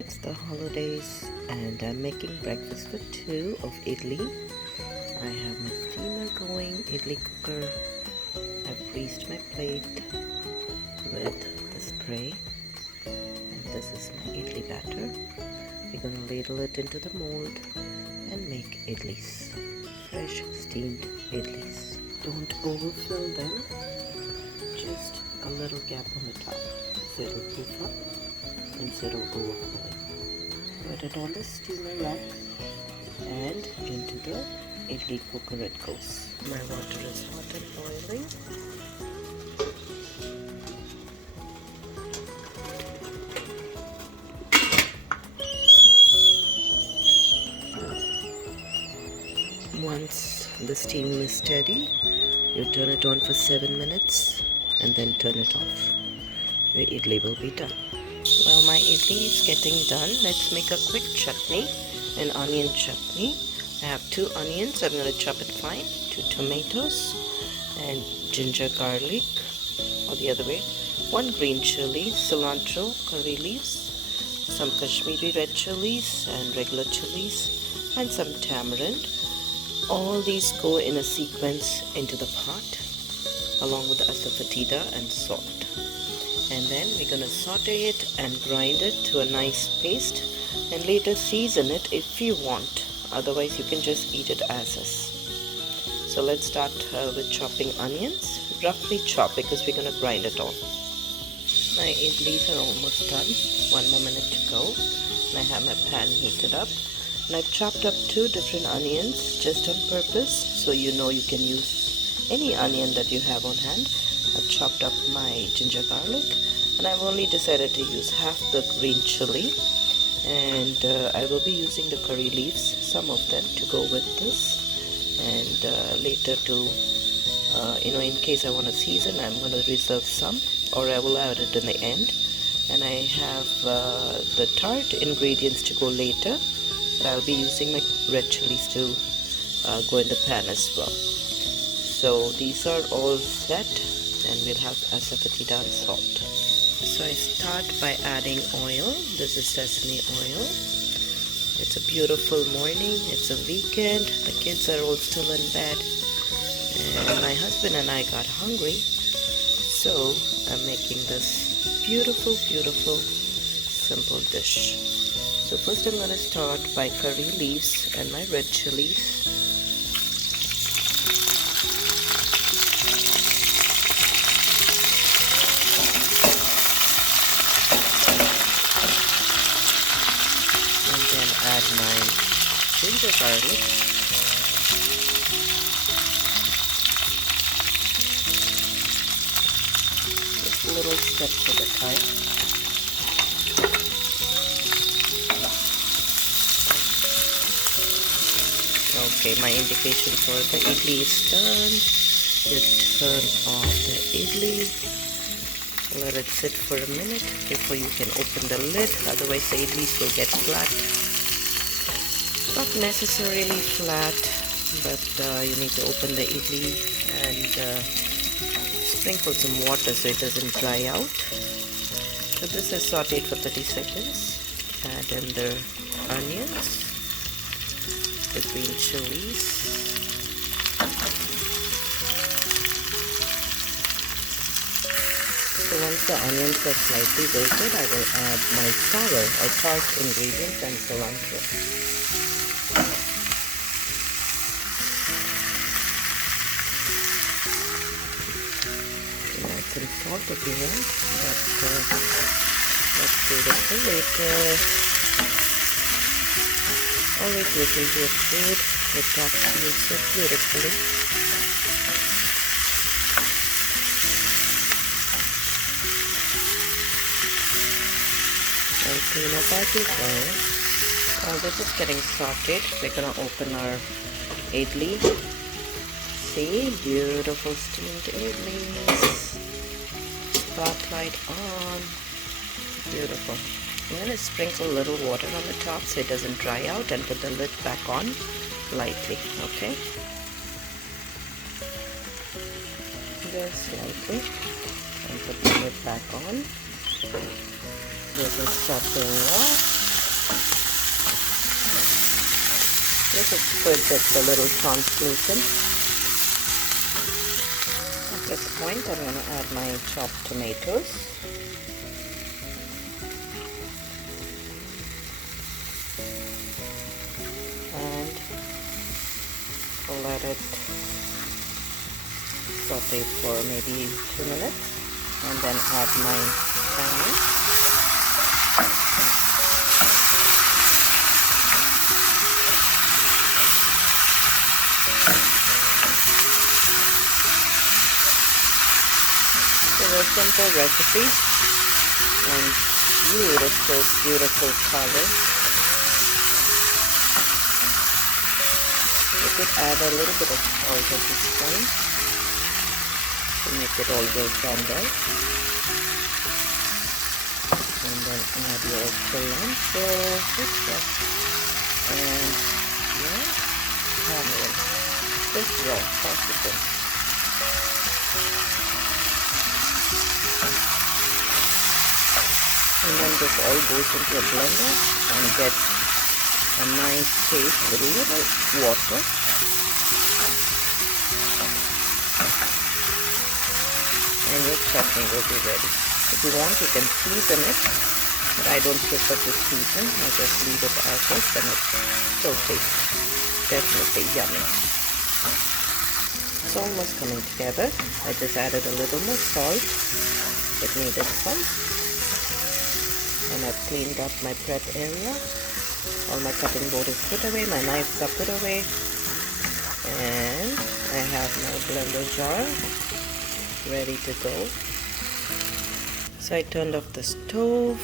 It's the holidays and I'm making breakfast for two of idli. I have my steamer going, idli cooker. I've greased my plate with the spray, and this is my idli batter. We're going to ladle it into the mold and make idlis, fresh steamed idlis. Don't overfill them, just a little gap on the top so it'll poof up instead of overflowing. Put it on the steamer rack and into the idli cooker it goes. My water is hot and boiling. Once the steam is steady, you turn it on for 7 minutes and then turn it off. Your idli will be done. Well, my idli is getting done. Let's make a quick chutney, an onion chutney. I have 2 onions. I'm going to chop it fine. 2 tomatoes and ginger garlic, or the other way. 1 green chilli, cilantro, curry leaves, some Kashmiri red chillies and regular chillies, and some tamarind. All these go in a sequence into the pot along with the asafoetida and salt. And then we're going to saute it and grind it to a nice paste and later season it if you want. Otherwise you can just eat it as is. So let's start with chopping onions. Roughly chop because we're going to grind it all. My idlis are almost done. 1 more minute to go. And I have my pan heated up. And I've chopped up 2 different onions just on purpose so you know you can use any onion that you have on hand. I've chopped up my ginger garlic and I've only decided to use half the green chili, and I will be using the curry leaves, some of them, to go with this, and later to in case I want to season, I'm going to reserve some, or I will add it in the end. And I have the tart ingredients to go later, but I'll be using my red chilies to go in the pan as well. So these are all set, and we'll have asafoetida and salt. So I start by adding oil. This is sesame oil. It's a beautiful morning. It's a weekend. The kids are all still in bed. And my husband and I got hungry. So I'm making this beautiful, beautiful, simple dish. So first I'm going to start by curry leaves and my red chilies. Add my ginger garlic, just little steps at a time. Okay, my indication for the idli is done. You turn off the idli, let it sit for a minute before you can open the lid, otherwise the idlis will get flat. Not necessarily flat, but you need to open the idli and sprinkle some water so it doesn't dry out. So this is sauteed for 30 seconds. Add in the onions, the green chilies, so once the onions are slightly wilted, I will add my sour or tart ingredients and cilantro. Some salt if you want, but let's do this for later. Always listen to your food. It talks to you so beautifully. And clean up as you go. While this is getting sauteed, we're going to open our idli. See, beautiful steamed idlis. Spotlight on. Beautiful. I'm going to sprinkle a little water on the top so it doesn't dry out, and put the lid back on lightly. Okay, just lightly, and put the lid back on. This is sauteing off. This is good, that's a little translucent. At this point, I'm going to add my chopped tomatoes. And let it saute for maybe 2 minutes. And then add my tamarind. It's a simple recipe and beautiful color. You could add a little bit of salt at this point to make it all well done right. And then add your cilantro, and your tamarind. Just raw, possible. And then this all goes into a blender and gets a nice taste with a little water. And your chutney will be ready. If you want, you can season it, but I don't prefer to season. I just leave it as is and it still tastes definitely yummy. It's almost coming together. I just added a little more salt. It needed some. And I've cleaned up my prep area. All my cutting board is put away, my knives are put away, and I have my blender jar ready to go. So I turned off the stove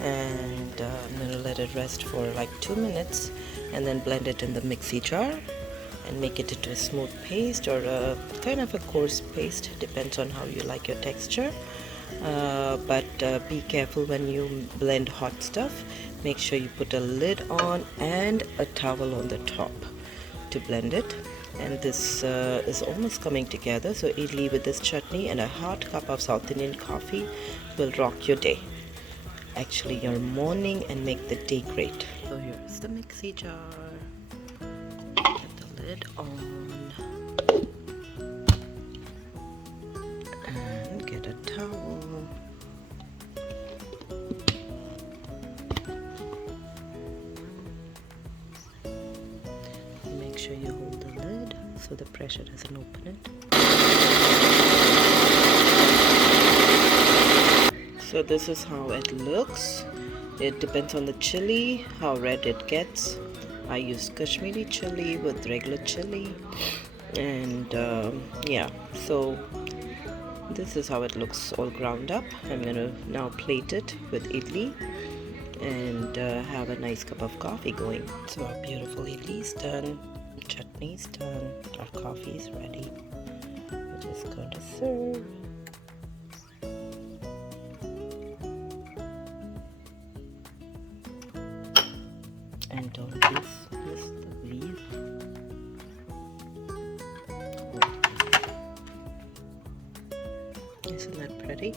and I'm going to let it rest for like 2 minutes and then blend it in the mixie jar and make it into a smooth paste or a kind of a coarse paste, depends on how you like your texture. But be careful when you blend hot stuff. Make sure you put a lid on and a towel on the top to blend it. And this is almost coming together. So idli with this chutney and a hot cup of South Indian coffee will rock your day, actually your morning, and make the day great. So here's the mixie jar. Get the lid on and get a towel. Make sure you hold the lid so the pressure doesn't open it. So this is how it looks. It depends on the chili, how red it gets. I use Kashmiri chili with regular chili, and yeah, so this is how it looks all ground up. I'm gonna now plate it with idli and have a nice cup of coffee going. So our beautiful idli is done, chutney is done, our coffee is ready. We're just going to serve. And don't miss the view. Isn't that pretty?